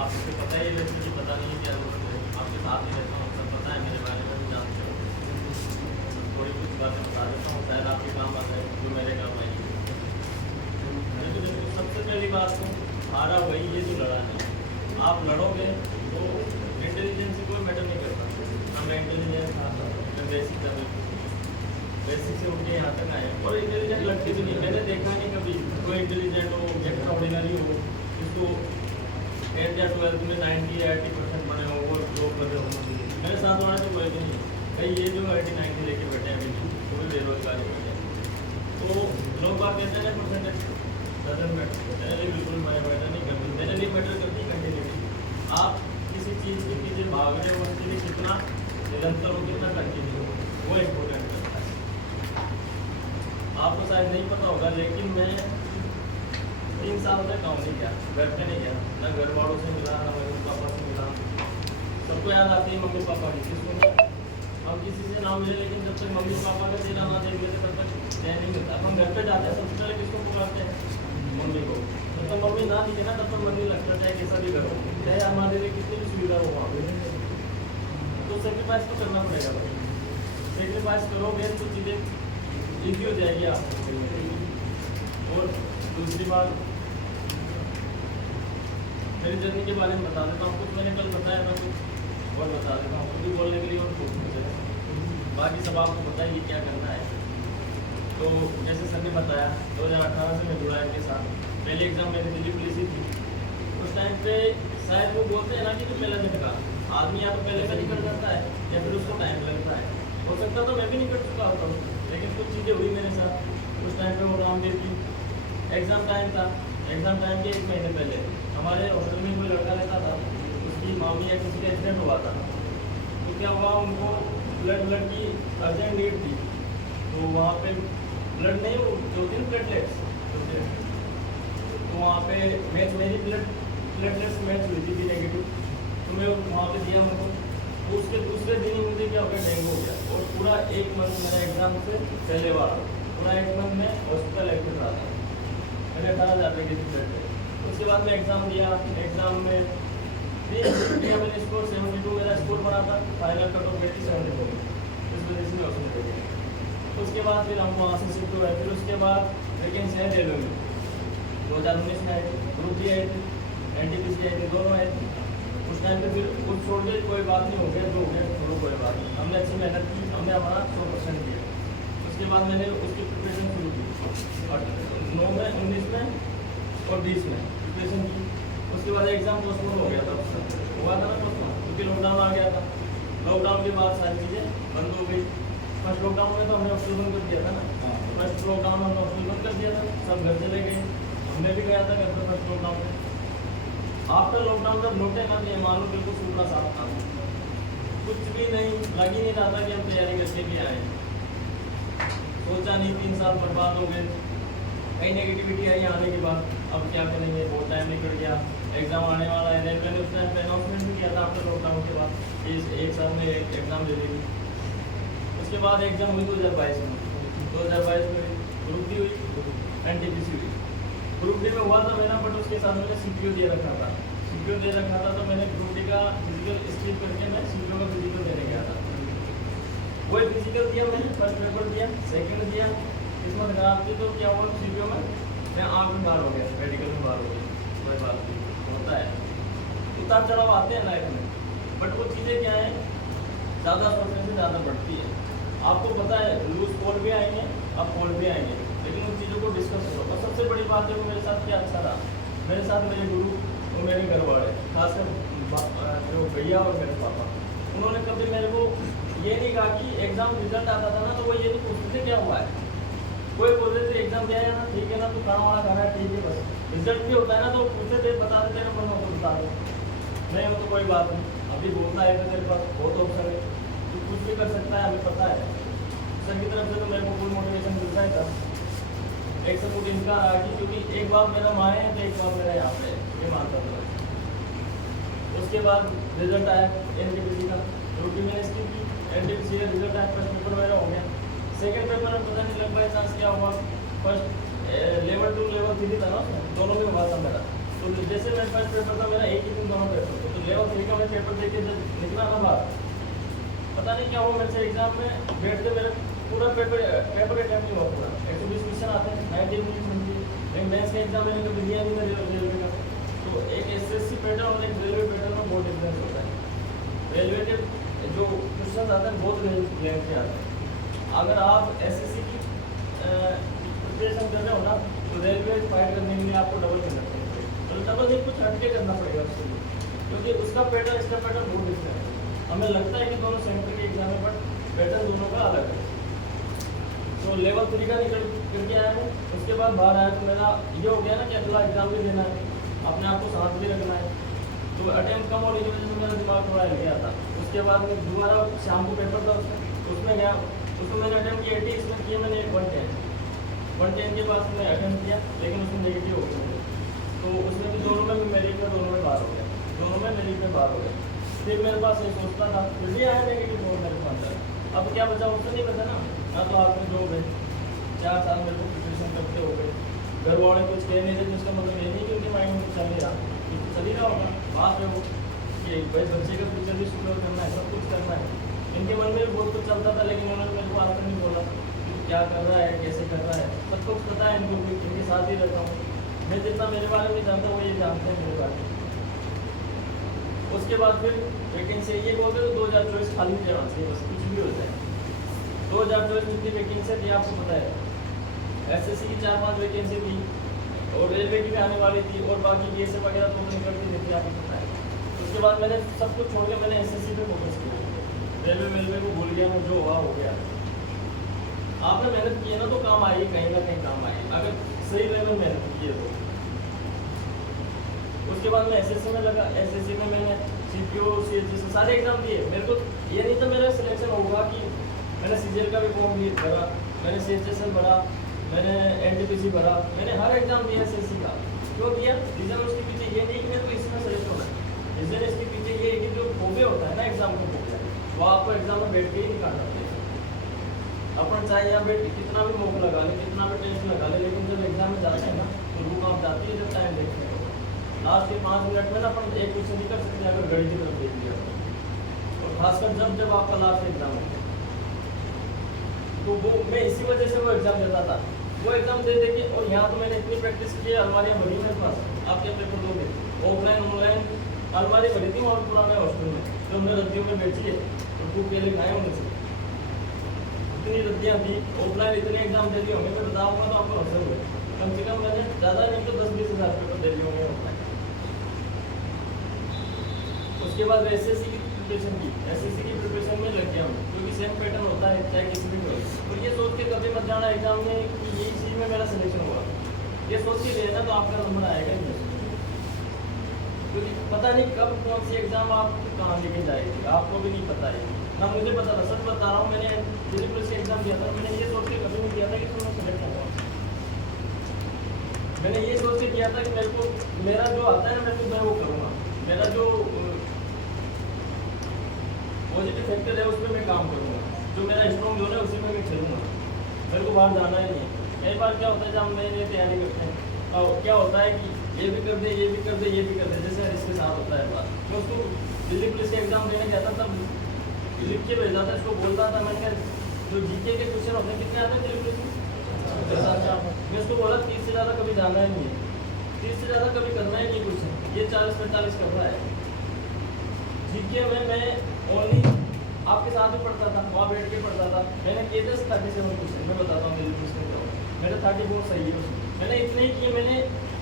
आपको पता ही है, वैसे कि पता नहीं है क्या जरूरत है, आपके साथ ही रहता हूँ, सब पता है मेरे बारे में भी जानते हो। थोड़ी कुछ बातें बता देता हूँ, शायद आपके काम आ जाए, जो मेरे काम आएगी। लेकिन देखो, सबसे पहली बात तो हारा वही है जो लड़ा नहीं। आप लड़ोगे तो इंटेलिजेंस से कोई मैटर नहीं करता। हमें इंटेलिजेंस आता है, बेसिक था, बेसिक से उठ के यहाँ तक आए और इंटेलिजेंट लगती भी नहीं। मैंने देखा नहीं कभी कोई इंटेलिजेंट हो, एक्स्ट्रा ऑर्डिनरी हो, जिसको 8 या 12 में 90 या 80% बने हो और जॉब कर रहे हो। मेरे साथ वाले तो कोई भी नहीं भाई, ये जो 80-90 लेके बैठे हैं अभी वो भी बेरोजगारी बैठे हैं। तो लोग बात कहते हैं परसेंटेज डजंट मैटर, मेरे लिए बिल्कुल मैटर नहीं करती। मेरे लिए मैटर करती कंटिन्यूटी। आप किसी चीज़ के पीछे भाग रहे हो, उसके लिए कितना निरंतर हो, कितना कंटिन्यू हो, वो इम्पोर्टेंट करता है। आपको शायद नहीं पता होगा, लेकिन मैं 3 साल तक गाँव नहीं गया, घर पे नहीं गया, ना घर वालों से मिला, ना मम्मी पापा से मिला। सबको याद आती है मम्मी पापा की, किसको नहीं? हम किसी से ना मिले, लेकिन जब तक मम्मी पापा का चेहरा ना देख लेते तब तक चैन नहीं मिलता। हम घर पे जाते हैं, सबसे पहले किसको पुकारते हैं? मम्मी को। जब तक मम्मी ना दिखे ना तब तक मन नहीं लगता, चाहे कैसा भी करो, चाहे हमारे लिए कितनी भी सुविधा हो वहाँ पे। तो सेक्रीफाइस तो करना पड़ेगा भाई। सेक्रीफाइस करोगे तो चीज़ें ईजी हो जाएगी आपको। और दूसरी बात, मेरी जर्नी के बारे में बता देता हूँ। कुछ मैंने कल बताया, मैं कुछ और बता देता हूँ, खुद भी बोलने के लिए और खुद बाकी सब आपको बताइए क्या करना है। तो जैसे सर ने बताया, 2018 से मैं जुड़ा इनके साथ। पहले एग्ज़ाम मेरी दिल्ली पुलिस ही थी। उस टाइम पे शायद वो बोलते हैं ना कि तुम पहले निकला, आदमी या तो पहले पे निकल जाता है या फिर उसको टाइम लगता है। हो सकता तो मैं भी निकल चुका होता हूँ, लेकिन कुछ चीज़ें हुई मेरे साथ। उस टाइम पे वो राउंड थी, एग्ज़ाम टाइम था। एग्ज़ाम टाइम के 1 महीने पहले हमारे होटल में कोई लड़का रहता था, उसकी मामी या किसी का एक्सीडेंट हुआ था। तो क्या हुआ, उनको ब्लड की अर्जेंट नीड थी। तो वहाँ पे ब्लड नहीं, वो 2-3 प्लेटलेट्स होते हैं। तो वहाँ पे मैच, मेरी प्लेटलेट्स मैच हुई थी नेगेटिव। तो मैं वहाँ पे दिया मेरे को। तो उसके दूसरे दिन ही मुझे क्या हो गया, डेंगू हो गया। और पूरा 1 मंथ मेरा एग्ज़ाम से पहले वाला पूरा 1 मंथ में हॉस्पिटल एडमिट रहा था। मैंने 18,000 रुपये की ब्लड थे। उसके बाद मैं एग्ज़ाम दिया। एग्ज़ाम में मैंने स्कोर 72 मेरा स्कोर बना था। फाइनल कट ऑफ 72 इस वजह से मैं उसमें दे दिया। उसके बाद फिर हम वहाँ से शिफ्ट हुए। फिर उसके बाद वैकेंसी है रेलवे में 2019 में आई थी, ग्रुप डी आई थी, NTPC आई थी, दोनों आई थी। उस टाइम पे फिर कुछ छोड़ के कोई बात नहीं, हो गया जो हो गया, छोड़ो कोई बात नहीं। हमने अच्छी मेहनत की, हमने हमारा 100% दिया। उसके बाद मैंने उसकी प्रिपरेशन शुरू की और 9 में, 19 में और 20 में प्रिपरेशन की। उसके बाद एग्ज़ाम पोस्टपोन हो गया था, हुआ था ना पोस्टपोन, क्योंकि लॉकडाउन आ गया था। लॉकडाउन के बाद सारी चीज़ें बंद हो गई। फर्स्ट लॉकडाउन में तो हमने हॉस्टल बंद कर दिया था ना। फर्स्ट लॉकडाउन में हमने हॉस्टल बंद कर दिया था, सब घर चले गए। हमने भी गया था घर पर फर्स्ट लॉकडाउन में। आफ्टर लॉकडाउन जब लौटे ना, ये मान लो बिल्कुल सूखा साफ था, कुछ भी नहीं, लग ही नहीं रहा था कि हम तैयारी करके भी आए। सोचा नहीं, 3 साल बर्बाद हो गए। कई नेगेटिविटी आई आने के बाद, अब क्या करेंगे, बहुत टाइम निकल गया, एग्ज़ाम आने वाला है। रेलवे ने उस टाइम पर अनाउंसमेंट भी किया था आफ्टर लॉकडाउन के बाद कि इस 1 साल में एग्ज़ाम दे देगी। उसके बाद एग्ज़ाम हुई 2022 में। 2022 में ग्रुप डी हुई, NTPC हुई। ग्रुप डी में हुआ था मेरा, बट उसके साथ मैंने CPO दे रखा था। CPO दे रखा था तो मैंने ग्रुप डी का फिजिकल स्किप करके मैं CPO का फिजिकल देने गया था। वही फिजिकल दिया मैंने, फर्स्ट पेपर दिया, सेकंड दिया। किस्मत खराब थी तो क्या हुआ, CPO में मैं आँख में बाहर हो गया, मेडिकल में बाहर हो गया। कोई बात नहीं, होता है, उतार चढ़ाव आते हैं लाइफ में। बट वो चीज़ें क्या है, ज़्यादा सोचने से ज़्यादा बढ़ती है। आपको पता है लूज फॉल भी आएंगे, अब फॉल भी आएंगे, लेकिन उन चीज़ों को डिस्कस करो। और सबसे बड़ी बात है, वो मेरे साथ क्या अच्छा रहा, मेरे साथ मेरे गुरु और मेरे घर वाले, खासकर जो भैया और मेरे पापा, उन्होंने कभी मेरे को ये नहीं कहा कि एग्ज़ाम रिजल्ट आता था ना तो वो ये नहीं पूछते थे क्या हुआ है। कोई बोल रहे थे एग्ज़ाम दिया है ना, ठीक है ना, तो खाना वाना खाना है, ठीक है, बस। रिजल्ट भी होता है ना तो पूछते थे, बता देते ना, पढ़ना तो बता दो, नहीं हो तो कोई बात नहीं। अभी बोलता है तो तेरे पास बहुत ऑप्शन है, तू कुछ भी कर सकता है, हमें पता है। सर की तरफ से तो मेरे को फुल मोटिवेशन मिलता है था। एक सपोर्ट इनका रहा कि क्योंकि एक बार मेरा माँ है तो एक बार मेरा यहाँ पे ये मानता था। उसके बाद रिजल्ट आया NTPC का, रोटी मैंने स्किप की। NTPC का रिजल्ट आया, फर्स्ट पेपर मेरा हो गया। सेकंड पेपर में पता नहीं लग बाई चांस क्या हुआ, फर्स्ट लेवल 2 लेवल 3 था ना, दोनों में हुआ था मेरा। तो जैसे मेरा फर्स्ट पेपर था, मेरा एक ही दिन दोनों पेपर को। तो लेवल 3 का मैं पेपर दे के जब निकला ना बाहर, पता नहीं क्या हुआ मेरे से, एग्जाम में बैठते मेरे पूरा पेपर अटेम्प्ट नहीं हुआ पूरा। 120 क्वेश्चन आते हैं, 90 मिनट समझिए, लेकिन मैथ्स का एग्जाम मैंने कभी दिया नहीं था रेलवे का। तो एक एसएससी पैटर्न और एक रेलवे पैटर्न में बहुत डिफरेंस होता है। रेलवे के जो क्वेश्चन आते हैं बहुत लेंथ के आते हैं। अगर आप एसएससी की प्रिपरेशन कर रहे हो ना, तो रेलवे फाइट करने के लिए आपको डबल करना पड़ेगा। तो डबल नहीं, कुछ हटके करना पड़ेगा उसके लिए, क्योंकि उसका पैटर्न इसका पैटर्न बहुत डिफरेंट है। हमें लगता है कि दोनों सेंटर के एग्जाम है, बट पैटर्न दोनों का अलग है। तो लेवल 3 का निकल करके आया हूँ। उसके बाद बाहर आया तो मेरा ये हो गया ना कि अगला एग्जाम भी देना है, अपने आप को शांत भी रखना है। तो अटेम्प्ट कम होने की वजह से मेरा दिमाग थोड़ा हिल गया था। उसके बाद में दोबारा शाम को पेपर था उसमें गया, उसमें मैंने अटेम्प्ट किया 80, इसमें किया मैंने 110 के पास मैं अटेम्प्ट किया, लेकिन उसमें नेगेटिव हो गया। तो उसमें भी दोनों में मेरिट में दोनों में बाहर हो गया, दोनों में मेरिट में बाहर हो गया। फिर मेरे पास एक सोचता था, फिर भी आया नेगेटिव और मेरे पास। अब क्या बचा, उससे नहीं बचा ना तो आपने जो गए 4 साल मेरे को प्रिपरेशन करते हो गए, घर वाले कुछ कह नहीं थे, जिसका मतलब ये नहीं कि उनके माइंड में चल नहीं रहा, चल ही रहा होगा बात है वो कि भाई बच्चे का फ्यूचर भी सिक्योर करना है, सब कुछ करना है। इनके मन में भी बहुत कुछ चलता था, लेकिन उन्होंने मेरे को आज तक नहीं बोला कि क्या कर रहा है, कैसे कर रहा है। सब कुछ पता है इनको, इनके साथ ही रहता हूँ मैं, जितना मेरे बारे में जानता हूँ ये जानते हैं मेरे बारे में। उसके बाद फिर वैकेंसी ये बोलते तो 2024 खाली नहीं जाना चाहिए, बस कुछ भी हो जाए। 2024 में कितनी वैकेंसी थी आपको पता है? एसएससी की 4-5 वैकेंसी थी, और रेलवे की भी आने वाली थी, और बाकी बीएसएफ वगैरह तो निकलती नहीं थी, आपको पता है। उसके बाद मैंने सब कुछ छोड़ के मैंने एसएससी पे फोकस किया, रेलवे को भूल गया मैं, जो हुआ हो गया। आपने मेहनत की है ना तो काम आएगी, कहीं ना कहीं काम आएगी, अगर सही वे में मेहनत की है तो। उसके बाद मैं एसएससी में लगा, एसएससी में मैंने सीपीओ सीएचएस सारे एग्जाम दिए। मेरे को ये नहीं था मेरा सिलेक्शन होगा कि मैंने सीजीएल का भी फॉर्म भरा, मैंने सीएचएसएल भरा, मैंने एनटीपीसी भरा, मैंने हर एग्जाम दिया एसएससी का। क्यों दिया? रीजन उसके पीछे ये नहीं कि मेरे को इसमें सेलेक्ट होना है, रीजन इसके पीछे ये है कि जो फोबे होता है ना एग्जाम को फोबे, वो आपको एग्जाम में बैठ के ही निकालना पड़ेगा। अपन चाहे यहाँ बैठ कितना भी मौका लगा ले, कितना भी टेस्ट लगा ले, लेकिन जब एग्जाम में जाते हैं ना तो रूप आप जाती है, जब टाइम देखते हैं लास्ट के 5 मिनट में ना अपन एक क्वेश्चन नहीं कर सकते अगर घड़ी की तरफ देख लिया, और खासकर जब आपका लास्ट एग्जाम है। तो वो मैं इसी वजह से वो एग्जाम देता था, वो एग्जाम दे के। और यहाँ तो मैंने इतनी प्रैक्टिस की है, अलमारियाँ भरी मेरे पास। आप क्या पेपर दोगे? ऑफलाइन ऑनलाइन अलमारी भरी थी और पुराने हॉस्टल में, तो हमने रद्दियों में बेची है और खूब पहले खाए होंगे से, इतनी रद्दियाँ थी। ऑफलाइन इतने एग्जाम दे दिए होंगे, मैं बताऊँगा तो आपको हंसर हुए, कम से कम मैंने ज़्यादा नहीं तो 10-20 हज़ार पेपर दे दिए होंगे ऑफलाइन। उसके बाद एसएससी की प्रिपरेशन की, एसएससी की प्रिपरेशन में लग गया हूँ, क्योंकि सेम पैटर्न होता है चाहे किसी भी हो। और ये सोच के कभी मत जाना एग्जाम में कि यही चीज़ में मेरा सिलेक्शन हुआ, ये सोच के लेना तो आपका नंबर आएगा नहीं, क्योंकि पता नहीं कब कौन सी एग्जाम आपको कहाँ लेके जाएगी, आपको भी नहीं पता है ना। मुझे पता था, सच बता रहा हूँ, मैंने दिल्ली पुलिस का एग्जाम दिया था, मैंने ये सोच के कभी नहीं किया था कि मैं सिलेक्ट होगा। मैंने ये सोच के किया था कि मेरे को मेरा जो आता है ना मेरे को मैं वो करूँगा, मेरा जो पॉजिटिव फैक्टर है उस पर मैं काम करूँगा, जो मेरा स्ट्रॉन्ग जोन है उसी में मैं खेलूँगा, मेरे को बाहर जाना ही नहीं है। कई बार क्या होता है जब हम नई तैयारी करते हैं और क्या होता है कि ये भी कर दे, ये भी कर दे, ये भी कर दे, जैसे इसके साथ होता है बात। मैं उसको दिल्ली पुलिस का एग्जाम देने गया था, तब लिख के भेजा था, इसको बोलता था, मैंने कहा जो जीके के क्वेश्चन होते हैं कितने आते हैं दिल्ली पुलिस में, मैं उसको बोला 30 से ज़्यादा कभी जाना ही नहीं है, 30 से ज़्यादा कभी करना ही नहीं क्वेश्चन, ये 40-45 कर रहा है। जीके में मैं ओनली आपके साथ ही पढ़ता था, वहाँ बैठ के पढ़ता था। मैंने किए थे 37 क्वेश्चन, मैं बताता हूँ दिल्ली पुलिस में, मेरे 34 सही है उसमें। मैंने इतने ही किए, मैंने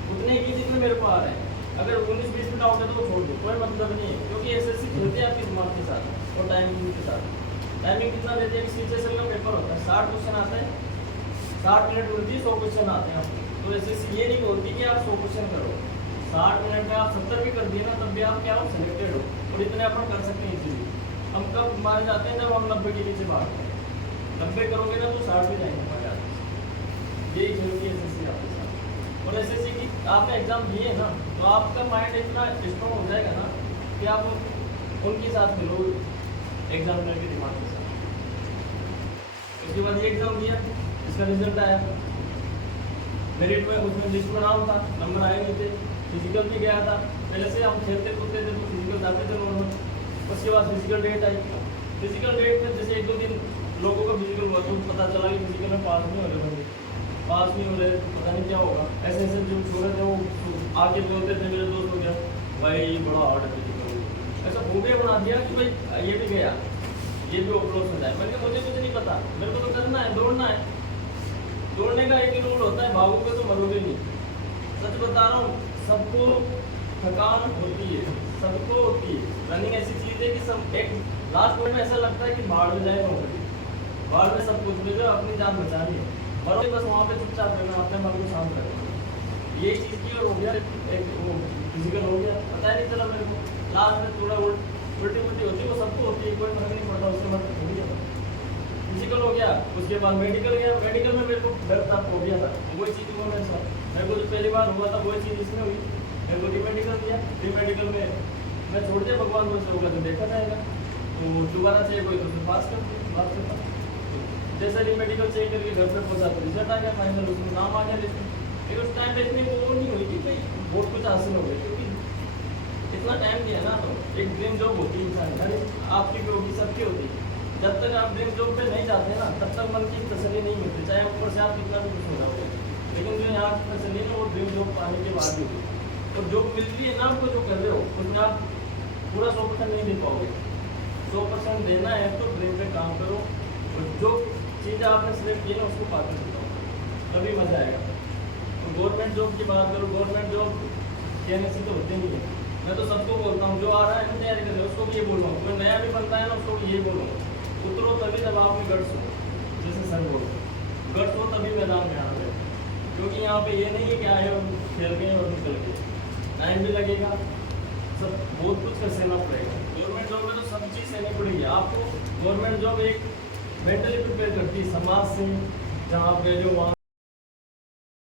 उतने ही किए जितने मेरे को आ रहे हैं। अगर 19-20 में डाउट है तो वो छोड़ दो, कोई मतलब नहीं है, क्योंकि एसएससी खेलते हैं आपके दिमाग के साथ और टाइमिंग के साथ। टाइमिंग कितना देते हैं कि सीएचएसएल का पेपर होता है, 60 क्वेश्चन आते हैं, 60 मिनट मिलती है, 100 क्वेश्चन आते हैं आपको। तो एसएससी ये नहीं बोलती कि आप 100 क्वेश्चन करो, 60 मिनट में आप 70 भी कर दिए ना तब भी आप क्या हो, सिलेक्टेड हो। और इतने अपन कर सकते हैं इजीली। हम कब मारे जाते हैं जब हम 90 के नीचे भागते हैं, 90 करोगे ना तो 60 भी जाएंगे हमारे आगे। यही खेलोगी एसएससी आपके साथ। और एसएससी की आपने एग्जाम दिए ना तो आपका माइंड इतना स्ट्रॉन्ग हो जाएगा ना कि आप उनके साथ मिलो एग्जामिनर के दिमाग के साथ। उसके बाद ये एग्जाम दिया, इसका रिजल्ट आया, मेरिट में उसमें लिस्ट में नाम था, नंबर आए नहीं थे, फिजिकल भी गया था, पहले से हम खेलते कूदते थे तो फिजिकल जाते थे नॉर्मल। उसके बाद फिजिकल डेट आई, फिजिकल डेट में जैसे 1-2 दिन लोगों का फिजिकल हुआ तो पता चला कि फिजिकल में पास नहीं हो रहे बंदे, पास नहीं हो रहे तो पता नहीं क्या होगा। ऐसे ऐसे जो छोरे थे वो आके बोलते थे, मेरे दोस्त हो गया भाई ये बड़ा हार्ड है फिजिकल, ऐसा फोबिया बना दिया कि भाई ये भी गया, ये भी अप्रोच हो जाए। मैंने कहा मुझे कुछ नहीं पता, मेरे को तो करना है, दौड़ना है। दौड़ने का एक ही रूल होता है, भागोगे तो मरोगे नहीं। सच बता रहा हूँ, सबको थकान होती है, सबको होती है। रनिंग ऐसी चीज़ है कि सब एक लास्ट पॉइंट में ऐसा लगता है कि भाड़ में जाए नौकरी, भाड़ में सब कुछ मिले, अपनी जान बचानी है और बस वहाँ पे चुपचाप रहना, अपने मन को शांत करना। यही चीज़ की और हो गया, एक वो फिजिकल हो गया, पता ही नहीं चला मेरे को। लास्ट में थोड़ा उल्टी होती है, वो सबको होती है, कोई फर्क नहीं पड़ता, उसके बाद हो गया फिजिकल हो गया। उसके बाद मेडिकल गया, मेडिकल में मेरे को डर था, हो गया था वही चीज़ हुआ मेरे साथ। मेरे को जो पहली बार हुआ था वही चीज़ इसमें हुई, मेरे को रीमेडिकल दिया, रीमेडिकल में मैं छोड़ दिया, भगवान को से होगा तो देखा जाएगा, तो दोबारा चाहिए कोई तो पास कर दिया, बात करता। जैसे रीमेडिकल चेक करके घर पे पहुंचा तो रिजल्ट आ गया फाइनल, उसमें नाम आ गया लिस्ट में। लेकिन उस टाइम पे इतनी वो नहीं हुई कि भाई बहुत कुछ हासिल हो गया, क्योंकि इतना टाइम दिया ना, तो एक ड्रीम जॉब होती है इंसान, अरे आपकी भी होगी, सबकी होती है। जब तक आप ड्रीम जॉब पे नहीं जाते ना, तब तक मन की तसल्ली नहीं मिलती, चाहे ऊपर से आप कितना भी कुछ हो जाओगे। लेकिन जो यहाँ की तसल्ली है वो ड्रीम जॉब पाने के बाद ही होगी। तो जॉब मिल रही है ना आपको, जो कर रहे हो उसमें आप पूरा 100% नहीं दे पाओगे। 100% देना है तो ड्रीम पे काम करो, और जो चीज़ आपने सिलेक्ट की ना उसको पाते दिखाओ, तभी मज़ा आएगा। तो गवर्नमेंट जॉब की बात करो, गवर्नमेंट जॉब कहने से तो होते नहीं है। मैं तो सबको बोलता हूँ जो आ रहा है ना तैयारी कर रहे हो, उसको भी ये बोल रहा हूँ, कोई नया भी बनता है ना उसको भी ये बोलूँगा, उतरो तभी जब आप में गट्स हो, जैसे सर बोल गट्स हो तभी मैदान में आना है। क्योंकि यहाँ पे ये नहीं है कि आए और खेल गए और निकल गए, टाइम भी लगेगा, सब बहुत कुछ का सहना पड़ेगा। गवर्नमेंट जॉब में तो सब चीज़ सहनी पड़ेगी आपको। गवर्नमेंट जॉब एक मेंटली प्रिपेयर करती है समाज से, जहाँ पे जो वहाँ